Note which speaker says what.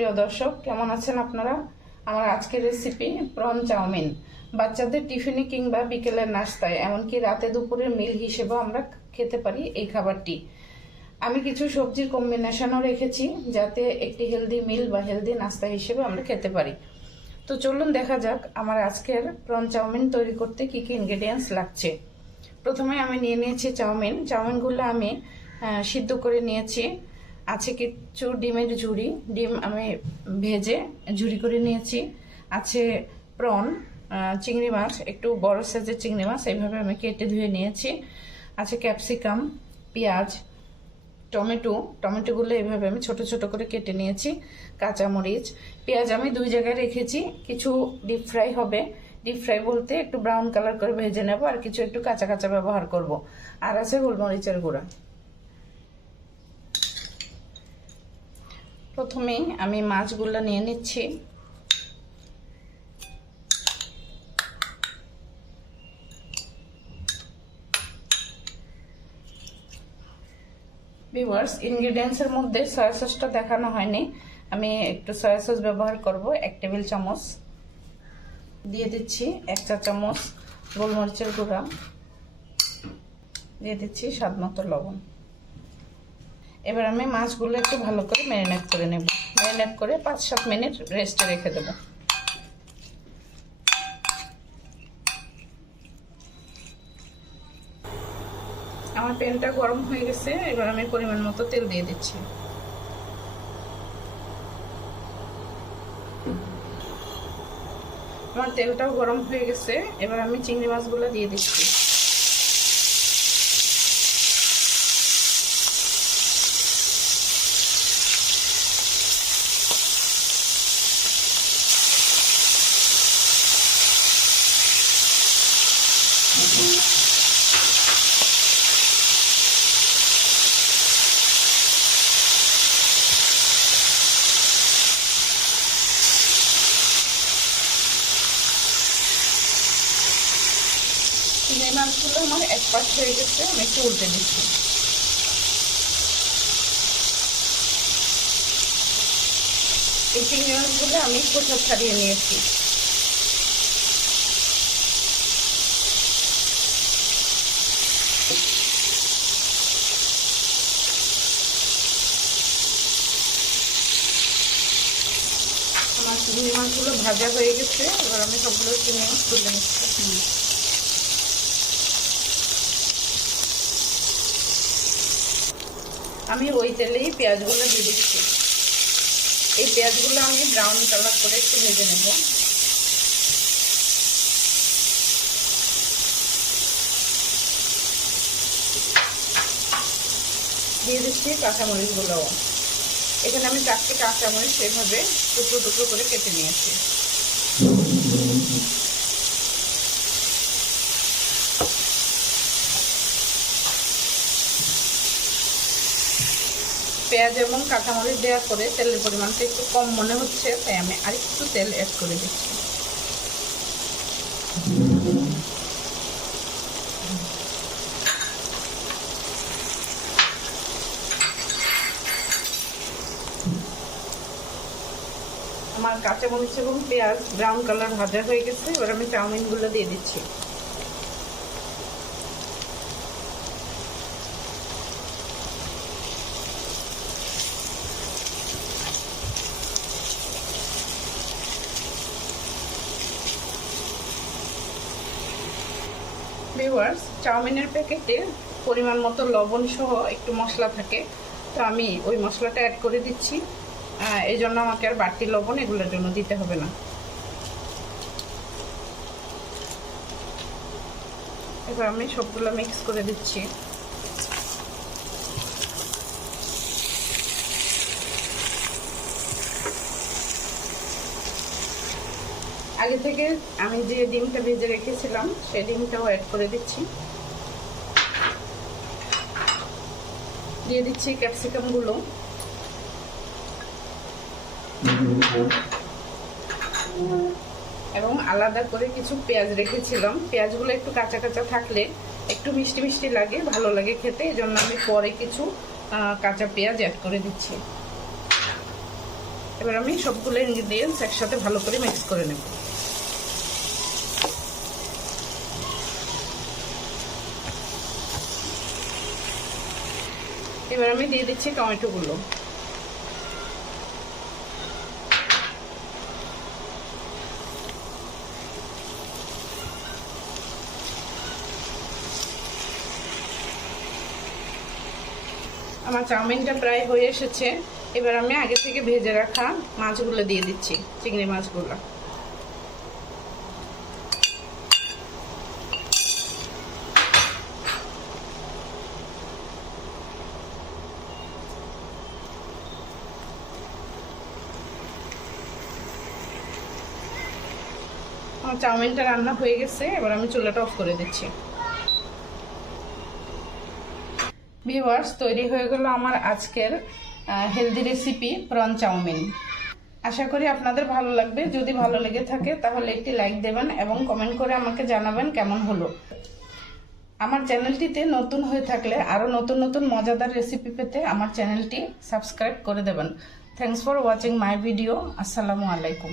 Speaker 1: প্রিয় দর্শক, কেমন আছেন আপনারা? আমার আজকের রেসিপি প্রন চাউমিন বাচ্চাদের টিফিনে কিংবা বিকেলের নাস্তায়, এমনকি রাতে দুপুরের মিল হিসেবেও আমরা খেতে পারি এই খাবারটি। আমি কিছু সবজির কম্বিনেশনও রেখেছি, যাতে একটি হেলদি মিল বা হেলদি নাস্তা হিসেবে আমরা খেতে পারি। তো চলুন দেখা যাক আমার আজকের প্রন চাউমিন তৈরি করতে কি কি ইনগ্রেডিয়েন্টস লাগছে। প্রথমে আমি নিয়ে নিয়েছি চাউমিন চাউমিনগুলো আমি সিদ্ধ করে নিয়েছি। আছে কিছু ডিমের ঝুড়ি, ডিম আমি ভেজে ঝুড়ি করে নিয়েছি। আছে প্রন চিংড়ি মাছ, একটু বড় সাইজের চিংড়ি মাছ, এইভাবে আমি কেটে ধুয়ে নিয়েছি। আছে ক্যাপসিকাম, পেঁয়াজ, টমেটো, টমেটোগুলো এভাবে আমি ছোট ছোট করে কেটে নিয়েছি, কাঁচামরিচ। পেঁয়াজ আমি দুই জায়গায় রেখেছি, কিছু ডিপ ফ্রাই হবে। ডিপ ফ্রাই বলতে একটু ব্রাউন কালার করে ভেজে নেব আর কিছু একটু কাঁচা কাঁচা ব্যবহার করব। আর আছে গোলমরিচের গুঁড়া। প্রথমেই আমি মাছগুলো নিয়ে নিচ্ছি। ভিউয়ার্স ইনগ্রিডিয়েন্টসের মধ্যে সয়া সসটা দেখানো হয়নি। আমি একটু সয়া সস ব্যবহার করব, এক টেবিল চামচ। দিয়ে দিচ্ছি এক চা চামচ গোলমরিচের গুঁড়া। দিয়ে দিচ্ছি স্বাদ মতো লবণ। এবার আমি মাছগুলো একটু ভালো করে ম্যারিনেট করে নেব। ম্যারিনেট করে পাঁচ সাত মিনিট রেস্টে রেখে দেবো। আমার প্যানটা গরম হয়ে গেছে, এবার আমি পরিমাণ মতো তেল দিয়ে দিচ্ছি। আমার তেলটাও গরম হয়ে গেছে, এবার আমি চিংড়ি মাছগুলো দিয়ে দিচ্ছি চিংড়ি মাছগুলো আমার এক পাশ হয়ে গেছে, আমি একটু উল্টে দিচ্ছি। এই চিংড়ি মাছগুলো আমি কোথা ছাড়িয়ে নিয়েছি। আমার চিংড়ি মাছগুলো ভাজা হয়ে গেছে, এবার আমি সবগুলো চিংড়ি মাছ তুলে নিচ্ছি। আমি ওই তেলেই পেঁয়াজগুলো দিয়ে দিচ্ছি। এই পেঁয়াজগুলো আমি ব্রাউন কালার করে একটু ভেজে নেব। দিয়ে দিচ্ছি কাঁচামরিচগুলোও। এখানে আমি চারটে কাঁচামরিচ সেভাবে টুকরো টুকরো করে কেটে নিয়েছি। পেঁয়াজ এবং কাঁচামরিচ দেওয়ার পরে তেলের পরিমাণটা একটু কম মনে হচ্ছে, তাই আমি আরেকটু তেল অ্যাড করে দিচ্ছি। আমার কাঁচামরিচ এবং পেঁয়াজ ব্রাউন কালার ভাজা হয়ে গেছে, এবার আমি চাউমিনগুলো দিয়ে দিচ্ছি। ভিউয়ার্স চাউমিনের প্যাকেটে পরিমাণ মতো লবণ সহ একটু মশলা থাকে। তো আমি ওই মশলাটা অ্যাড করে দিচ্ছি। এই জন্য আমাকে আর বাড়তি লবণ এগুলোর জন্য দিতে হবে না। এবার আমি সবগুলো মিক্স করে দিচ্ছি। আগে থেকে আমি যে ডিমটা ভেজে রেখেছিলাম, সেই ডিমটাও অ্যাড করে দিচ্ছি। দিয়ে দিচ্ছি ক্যাপসিকামগুলো এবং আলাদা করে কিছু পেঁয়াজ রেখেছিলাম। পেঁয়াজগুলো একটু কাঁচা কাঁচা থাকলে একটু মিষ্টি মিষ্টি লাগে, ভালো লাগে খেতে এই জন্য আমি পরে কিছু কাঁচা পেঁয়াজ অ্যাড করে দিচ্ছি। এবার আমি সবগুলো ইনগ্রিডিয়েন্টস একসাথে ভালো করে মিক্স করে নেব। এবার আমি দিয়ে দিচ্ছি টমেটোগুলো আমার চাউমিনটা প্রায় হয়ে এসেছে। এবার আমি আগে থেকে ভেজে রাখা মাছগুলো দিয়ে দিচ্ছি, চিংড়ি মাছগুলো। চাউমিনটা রান্না হয়ে গেছে, এবার আমি চুলাটা অফ করে দিচ্ছি। ভিউয়ার্স তৈরি হয়ে গেল আমার আজকের healthy recipe prawn chow mein আশা করি আপনাদের ভালো লাগবে। যদি ভালো লেগে থাকে, তাহলে একটি লাইক দেবেন এবং কমেন্ট করে আমাকে জানাবেন কেমন হলো। আমার চ্যানেলটিতে নতুন হয়ে থাকলে আরও নতুন নতুন মজাদার রেসিপি পেতে আমার চ্যানেলটি সাবস্ক্রাইব করে দেবেন। Thanks for watching my video আসসালামু আলাইকুম